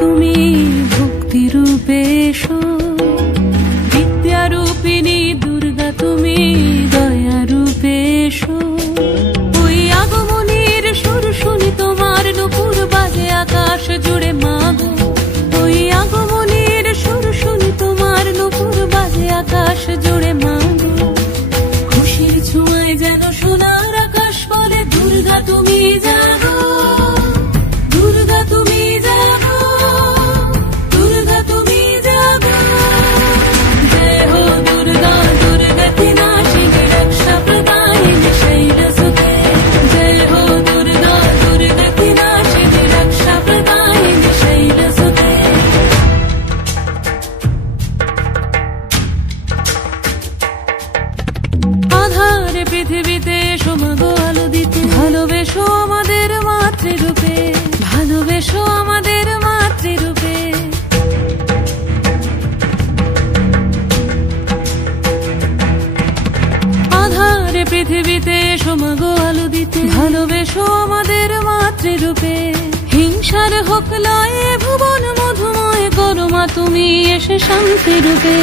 তুমি ভক্তি রূপে এসো, বিদ্যা রূপিণী দুর্গা তুমি দয়া রূপে এসো। ওই আগমনীর সুর শুনি তোমার নুপুর বাজে আকাশ জুড়ে মাগো, ওই আগমনীর সুর শুনি তোমার নুপুর বাজে আকাশ জুড়ে মাগো। খুশির ছোঁয়ায় যেন সোনার আকাশ বলে দুর্গা তুমি জাগো, দুর্গা তুমি জাগো, দুর্গা তুমি জাগো। জয় হো দুর্গা দুর্গা কি নাশিনী রক্ষা প্রদায়িনী শৈলসুতে, জয় হো দুর্গা দুর্গা কি নাশিনী রক্ষা প্রদায়িনী শৈলসুতে। আধারে পৃথিবীতে এসো মাগো আলো দিতে, ভালোবেসো আমাদের মাতৃরূপে, ভালোবেসো আমাদের মাতৃরূপে। আধারে পৃথিবীতে এসো মাগো আলো দিতে, ভালোবেসো আমাদের মাতৃরূপে। হিংসার হোক লয়ে ভুবন মধুময় করো মা তুমি এসে শান্তি রূপে।